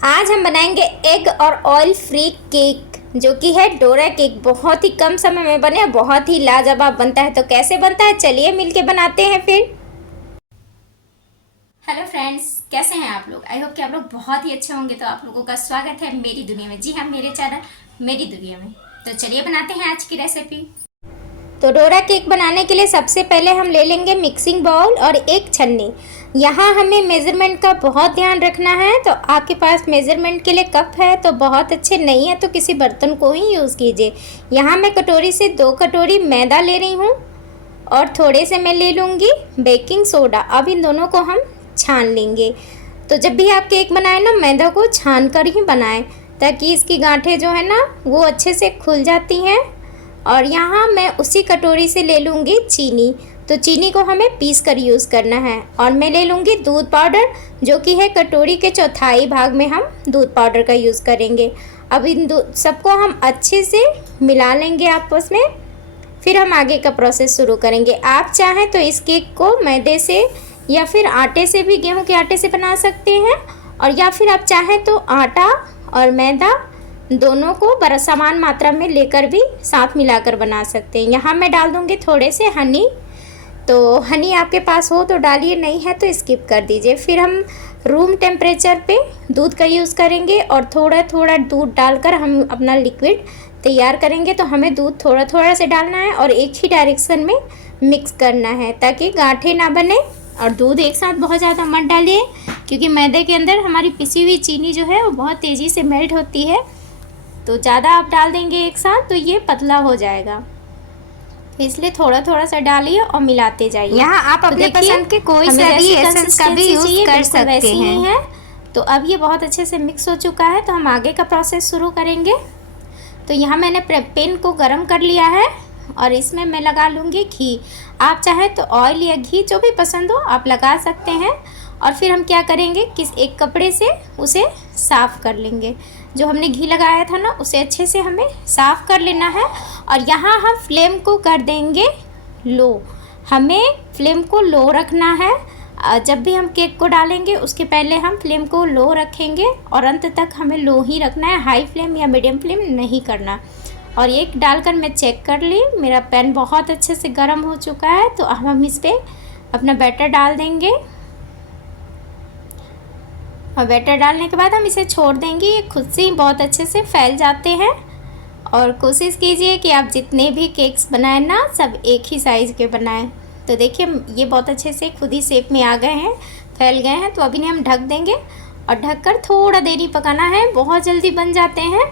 आज हम बनाएंगे एग और ऑयल फ्री केक जो कि है डोरा केक। बहुत ही कम समय में बने, बहुत ही लाजवाब बनता है। तो कैसे बनता है चलिए मिलके बनाते हैं फिर। हेलो फ्रेंड्स, कैसे हैं आप लोग? आई होप कि आप लोग बहुत ही अच्छे होंगे। तो आप लोगों का स्वागत है मेरी दुनिया में। जी हाँ, मेरे चैनल मेरी दुनिया में। तो चलिए बनाते हैं आज की रेसिपी। तो डोरा केक बनाने के लिए सबसे पहले हम ले लेंगे मिक्सिंग बाउल और एक छन्नी। यहाँ हमें मेज़रमेंट का बहुत ध्यान रखना है। तो आपके पास मेज़रमेंट के लिए कप है तो बहुत अच्छे, नहीं है तो किसी बर्तन को ही यूज़ कीजिए। यहाँ मैं कटोरी से 2 कटोरी मैदा ले रही हूँ और थोड़े से मैं ले लूँगी बेकिंग सोडा। अब इन दोनों को हम छान लेंगे। तो जब भी आप केक बनाएं ना, मैदा को छान कर ही बनाएं ताकि इसकी गांठें जो है ना वो अच्छे से खुल जाती हैं। और यहाँ मैं उसी कटोरी से ले लूँगी चीनी। तो चीनी को हमें पीस कर यूज़ करना है। और मैं ले लूँगी दूध पाउडर, जो कि है कटोरी के चौथाई भाग में हम दूध पाउडर का यूज़ करेंगे। अब इन सबको हम अच्छे से मिला लेंगे आपस में, फिर हम आगे का प्रोसेस शुरू करेंगे। आप चाहें तो इस केक को मैदे से या फिर आटे से भी, गेहूं के आटे से बना सकते हैं। और या फिर आप चाहें तो आटा और मैदा दोनों को समान मात्रा में लेकर भी साथ मिलाकर बना सकते हैं। यहाँ मैं डाल दूँगी थोड़े से हनी। तो हनी आपके पास हो तो डालिए, नहीं है तो स्किप कर दीजिए। फिर हम रूम टेम्परेचर पे दूध का यूज़ करेंगे और थोड़ा थोड़ा दूध डालकर हम अपना लिक्विड तैयार करेंगे। तो हमें दूध थोड़ा थोड़ा से डालना है और एक ही डायरेक्शन में मिक्स करना है ताकि गांठें ना बने। और दूध एक साथ बहुत ज़्यादा मत डालिए क्योंकि मैदे के अंदर हमारी पिसी हुई चीनी जो है वो बहुत तेज़ी से मेल्ट होती है। तो ज़्यादा आप डाल देंगे एक साथ तो ये पतला हो जाएगा, इसलिए थोड़ा थोड़ा सा डालिए और मिलाते जाइए। यहाँ आप अपने पसंद के कोई सा भी एसेंस का भी यूज़ कर सकते हैं। तो अब ये बहुत अच्छे से मिक्स हो चुका है। तो हम आगे का प्रोसेस शुरू करेंगे। तो यहाँ मैंने पैन को गरम कर लिया है और इसमें मैं लगा लूँगी घी। आप चाहें तो ऑयल या घी जो भी पसंद हो आप लगा सकते हैं। और फिर हम क्या करेंगे, एक कपड़े से उसे साफ़ कर लेंगे। जो हमने घी लगाया था ना उसे अच्छे से हमें साफ़ कर लेना है। और यहाँ हम फ्लेम को कर देंगे लो। हमें फ्लेम को लो रखना है। जब भी हम केक को डालेंगे उसके पहले हम फ्लेम को लो रखेंगे और अंत तक हमें लो ही रखना है, हाई फ्लेम या मीडियम फ्लेम नहीं करना। और एक डालकर मैं चेक कर ली, मेरा पैन बहुत अच्छे से गर्म हो चुका है। तो अब हम इस पर अपना बैटर डाल देंगे और बैटर डालने के बाद हम इसे छोड़ देंगे। ये खुद से ही बहुत अच्छे से फैल जाते हैं। और कोशिश कीजिए कि आप जितने भी केक्स बनाएं ना सब एक ही साइज़ के बनाएं। तो देखिए ये बहुत अच्छे से खुद ही शेप में आ गए हैं, फैल गए हैं। तो अभी इन्हें हम ढक देंगे और ढककर थोड़ा देर ही पकाना है, बहुत जल्दी बन जाते हैं।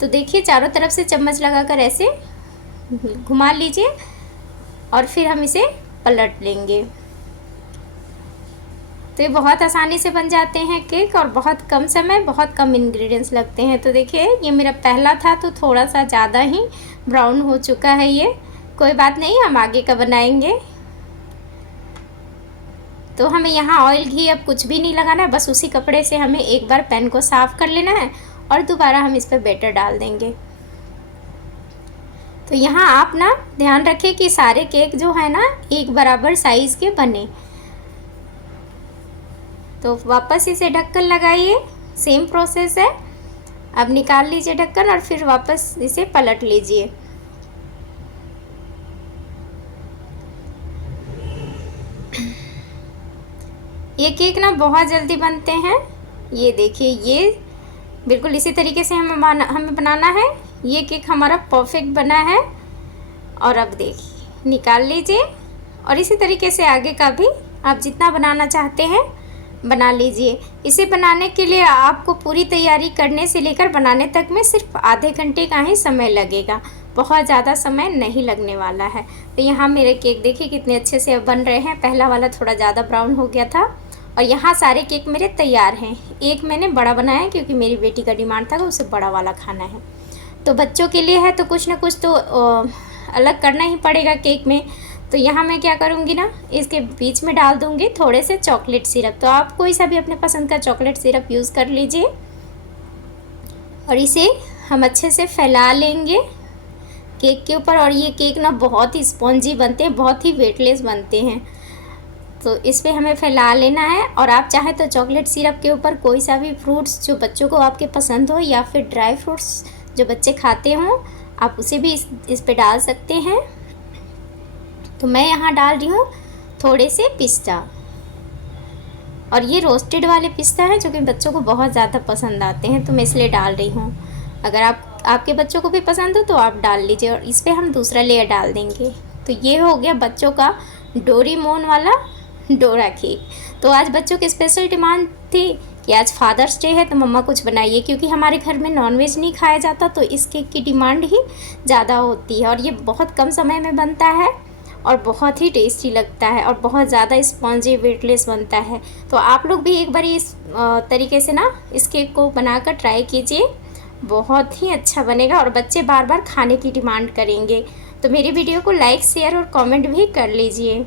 तो देखिए चारों तरफ से चम्मच लगाकर ऐसे घुमा लीजिए और फिर हम इसे पलट लेंगे। तो ये बहुत आसानी से बन जाते हैं केक और बहुत कम समय, बहुत कम इंग्रेडिएंट्स लगते हैं। तो देखिए ये मेरा पहला था तो थोड़ा सा ज़्यादा ही ब्राउन हो चुका है। ये कोई बात नहीं, हम आगे का बनाएंगे। तो हमें यहाँ ऑयल घी अब कुछ भी नहीं लगाना है, बस उसी कपड़े से हमें एक बार पैन को साफ़ कर लेना है और दोबारा हम इस पर बैटर डाल देंगे। तो यहाँ आप ना ध्यान रखें कि सारे केक जो है ना एक बराबर साइज़ के बने। तो वापस इसे ढक्कन लगाइए, सेम प्रोसेस है। अब निकाल लीजिए ढक्कन और फिर वापस इसे पलट लीजिए। ये केक ना बहुत जल्दी बनते हैं। ये देखिए ये बिल्कुल इसी तरीके से हमें बनाना है। ये केक हमारा परफेक्ट बना है। और अब देखिए निकाल लीजिए और इसी तरीके से आगे का भी आप जितना बनाना चाहते हैं बना लीजिए। इसे बनाने के लिए आपको पूरी तैयारी करने से लेकर बनाने तक में सिर्फ आधे घंटे का ही समय लगेगा, बहुत ज़्यादा समय नहीं लगने वाला है। तो यहाँ मेरे केक देखिए कितने अच्छे से अब बन रहे हैं। पहला वाला थोड़ा ज़्यादा ब्राउन हो गया था और यहाँ सारे केक मेरे तैयार हैं। एक मैंने बड़ा बनाया है क्योंकि मेरी बेटी का डिमांड था कि उसे बड़ा वाला खाना है। तो बच्चों के लिए है तो कुछ ना कुछ तो अलग करना ही पड़ेगा केक में। तो यहाँ मैं क्या करूँगी ना, इसके बीच में डाल दूँगी थोड़े से चॉकलेट सिरप। तो आप कोई सा भी अपने पसंद का चॉकलेट सिरप यूज़ कर लीजिए और इसे हम अच्छे से फैला लेंगे केक के ऊपर। और ये केक ना बहुत ही स्पॉन्जी बनते हैं, बहुत ही वेटलेस बनते हैं। तो इस पे हमें फैला लेना है। और आप चाहे तो चॉकलेट सिरप के ऊपर कोई सा भी फ्रूट्स जो बच्चों को आपके पसंद हो, या फिर ड्राई फ्रूट्स जो बच्चे खाते हों, आप उसे भी इस पे डाल सकते हैं। तो मैं यहाँ डाल रही हूँ थोड़े से पिस्ता, और ये रोस्टेड वाले पिस्ता हैं जो कि बच्चों को बहुत ज़्यादा पसंद आते हैं, तो मैं इसलिए डाल रही हूँ। अगर आपके बच्चों को भी पसंद हो तो आप डाल लीजिए। और इस पर हम दूसरा लेयर डाल देंगे। तो ये हो गया बच्चों का डोरेमोन वाला डोरा केक। तो आज बच्चों की स्पेशल डिमांड थी कि आज फादर्स डे है तो मम्मा कुछ बनाइए, क्योंकि हमारे घर में नॉनवेज नहीं खाया जाता, तो इस केक की डिमांड ही ज़्यादा होती है। और ये बहुत कम समय में बनता है और बहुत ही टेस्टी लगता है और बहुत ज़्यादा स्पॉन्जी वेटलेस बनता है। तो आप लोग भी एक बार इस तरीके से ना इस केक को बनाकर ट्राई कीजिए, बहुत ही अच्छा बनेगा और बच्चे बार बार खाने की डिमांड करेंगे। तो मेरी वीडियो को लाइक, शेयर और कमेंट भी कर लीजिए।